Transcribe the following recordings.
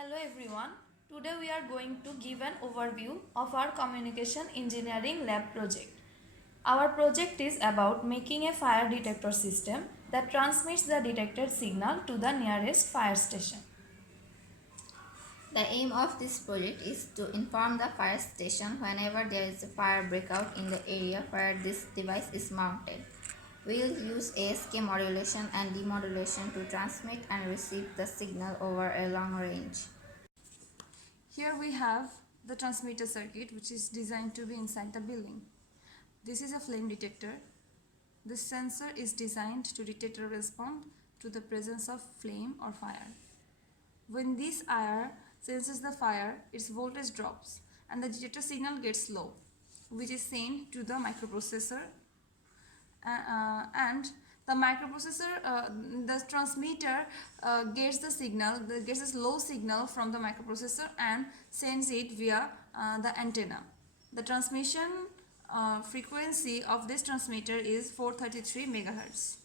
Hello everyone. Today we are going to give an overview of our communication engineering lab project. Our project is about making a fire detector system that transmits the detected signal to the nearest fire station. The aim of this project is to inform the fire station whenever there is a fire breakout in the area where this device is mounted. We will use ASK modulation and demodulation to transmit and receive the signal over a long range. Here we have the transmitter circuit, which is designed to be inside the building. This is a flame detector. This sensor is designed to detect or respond to the presence of flame or fire. When this IR senses the fire, its voltage drops and the detector signal gets low, which is sent to the microprocessor. And the microprocessor, the transmitter gets the signal, gets this low signal from the microprocessor and sends it via the antenna. The transmission frequency of this transmitter is 433 megahertz.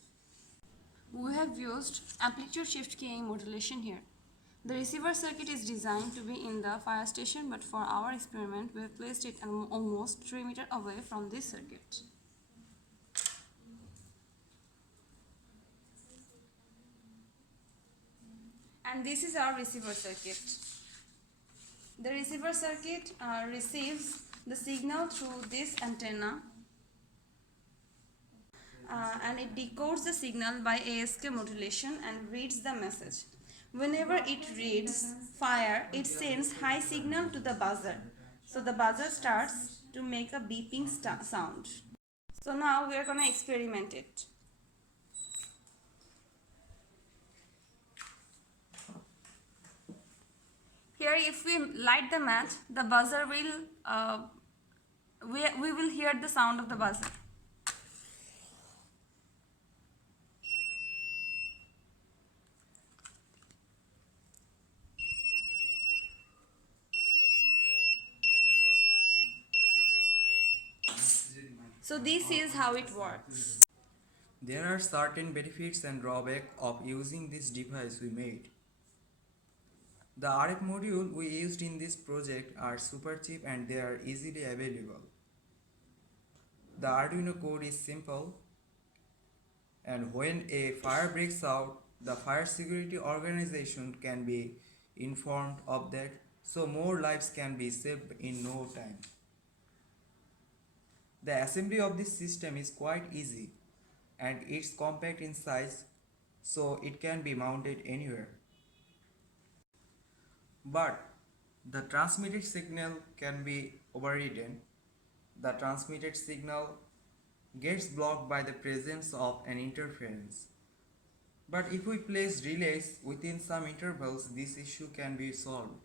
We have used amplitude shift keying modulation here. The receiver circuit is designed to be in the fire station, but for our experiment we have placed it almost 3 meters away from this circuit. And this is our receiver circuit. The receiver circuit receives the signal through this antenna and it decodes the signal by ASK modulation and reads the message. Whenever it reads fire, it sends high signal to the buzzer. So the buzzer starts to make a beeping sound. So now we are going to experiment it. Here if we light the match, the buzzer will, we will hear the sound of the buzzer. So this is how it works. There are certain benefits and drawbacks of using this device we made. The RF module we used in this project are super cheap and they are easily available. The Arduino code is simple, and when a fire breaks out, the fire security organization can be informed of that, so more lives can be saved in no time. The assembly of this system is quite easy and it's compact in size, so it can be mounted anywhere. But the transmitted signal can be overridden. The transmitted signal gets blocked by the presence of an interference. But if we place relays within some intervals, this issue can be solved.